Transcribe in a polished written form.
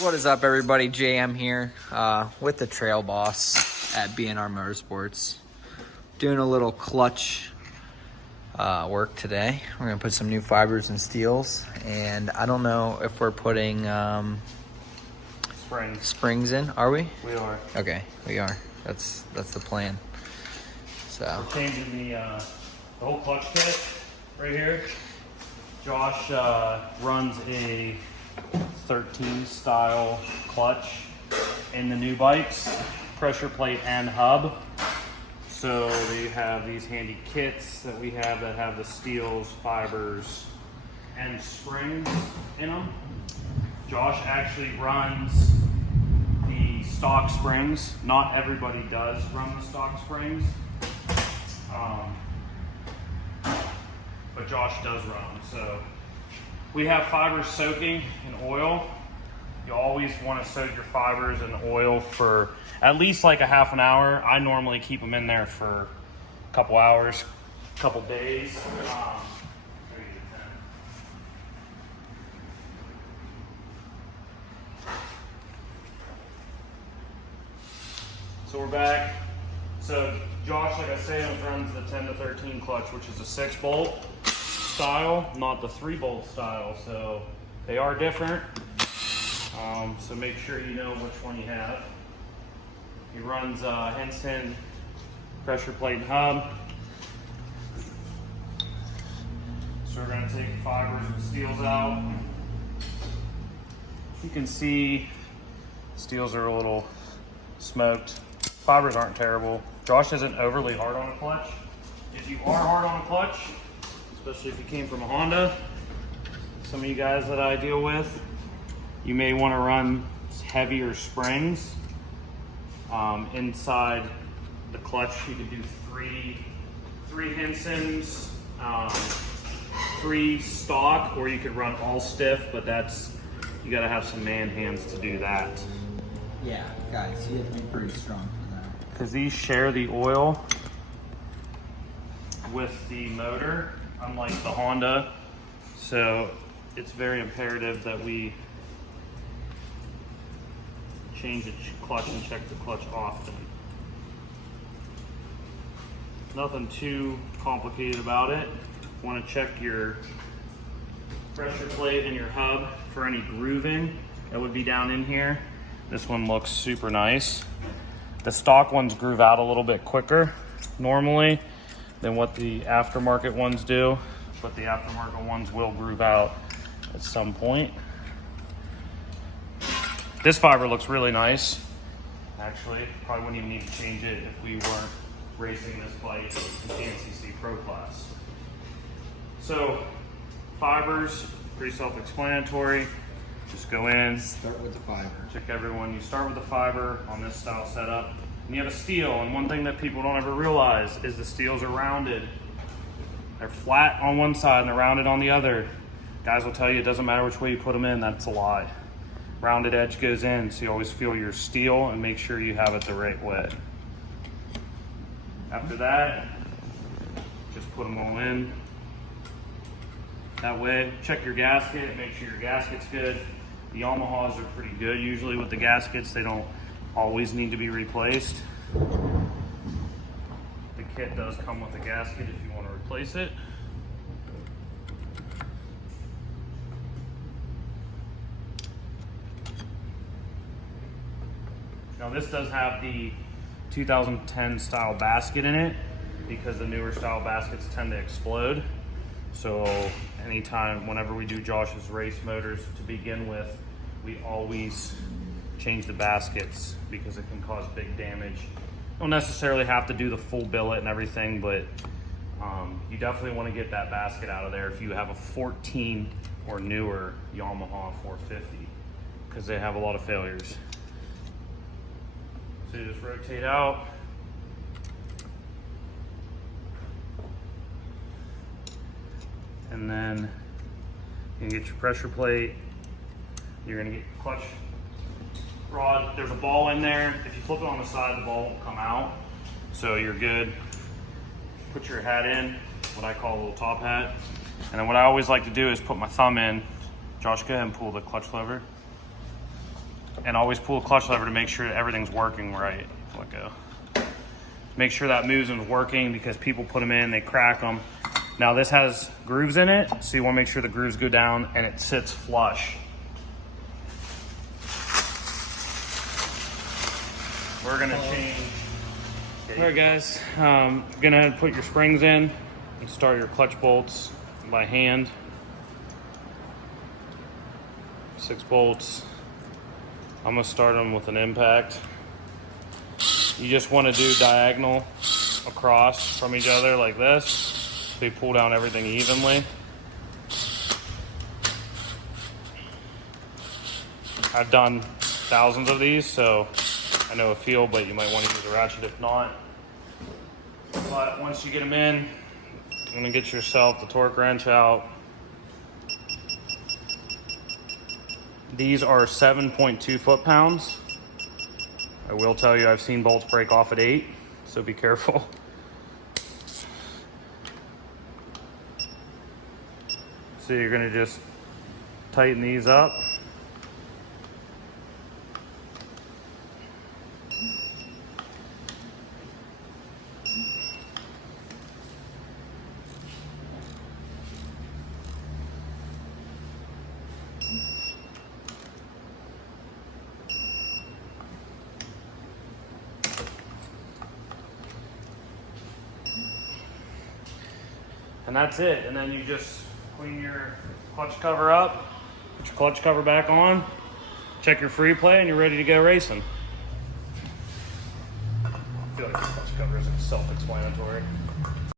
What is up, everybody? JM here with the Trail Boss at BNR Motorsports. Doing a little clutch work today. We're going to put some new fibers and steels. And I don't know if we're putting springs in. Are we? We are. Okay, we are. That's the plan. So we're changing the whole clutch kit right here. Josh runs a 13 style clutch in the new bikes, pressure plate and hub. So they have these handy kits that we have that have the steels, fibers, and springs in them. Josh actually runs the stock springs. Not everybody does run the stock springs, but Josh does run them. So we have fibers soaking in oil. You always want to soak your fibers in oil for at least like a half an hour. I normally keep them in there for a couple hours, couple days. So we're back. So Josh, like I said, runs the 10 to 13 clutch, which is a 6-bolt style, not the 3-bolt style. So they are different. So make sure you know which one you have. He runs Henson pressure plate and hub. So we're going to take the fibers and steels out. You can see steels are a little smoked. Fibers aren't terrible. Josh isn't overly hard on a clutch. If you are hard on a clutch, especially if you came from a Honda, some of you guys that I deal with, you may want to run heavier springs. Inside the clutch, you could do three Hensons, 3 stock, or you could run all stiff, but you gotta have some man hands to do that. yeah, guys, you have to be pretty strong for that. Because these share the oil with the motor, unlike the Honda. So it's very imperative that we change the clutch and check the clutch often. Nothing too complicated about it. Want to check your pressure plate and your hub for any grooving that would be down in here. This one looks super nice. The stock ones groove out a little bit quicker normally than what the aftermarket ones do, but the aftermarket ones will groove out at some point. This fiber looks really nice. Actually, probably wouldn't even need to change it if we weren't racing this bike in TNCC Pro Class. So, fibers, pretty self-explanatory. Just go in. Start with the fiber. Check everyone. You start with the fiber on this style setup. And you have a steel, and one thing that people don't ever realize is the steels are rounded. They're flat on one side and they're rounded on the other. Guys will tell you it doesn't matter which way you put them in. That's a lie. Rounded edge goes in, so you always feel your steel and make sure you have it the right way. After that, just put them all in. That way, check your gasket, make sure your gasket's good. The Yamahas are pretty good usually with the gaskets. They don't always need to be replaced. The kit does come with a gasket if you want to replace it. Now this does have the 2010 style basket in it because the newer style baskets tend to explode. So anytime, whenever we do Josh's race motors to begin with, we always change the baskets because it can cause big damage. You don't necessarily have to do the full billet and everything, but you definitely want to get that basket out of there if you have a 14 or newer Yamaha 450 because they have a lot of failures. So you just rotate out. And then you get your pressure plate. You're gonna get your clutch rod. There's a ball in there. If you flip it on the side, the ball won't come out. So you're good. Put your hat in, what I call a little top hat. And then what I always like to do is put my thumb in. Josh, go ahead and pull the clutch lever. and always pull the clutch lever to make sure that everything's working right. Let go. Make sure that moves and working, because people put them in, they crack them. Now this has grooves in it, so you want to make sure the grooves go down and it sits flush. We're gonna change. All right, guys, gonna put your springs in and start your clutch bolts by hand. 6 bolts. I'm gonna start them with an impact. You just want to do diagonal across from each other like this, so you pull down everything evenly. I've done thousands of these, so I know a feel, but you might want to use a ratchet if not. But once you get them in, you're gonna get yourself the torque wrench out. These are 7.2 foot-pounds. I will tell you, I've seen bolts break off at 8, so be careful. So you're gonna just tighten these up. And that's it. And then you just clean your clutch cover up, put your clutch cover back on, check your free play, and you're ready to go racing. I feel like the clutch cover is self-explanatory.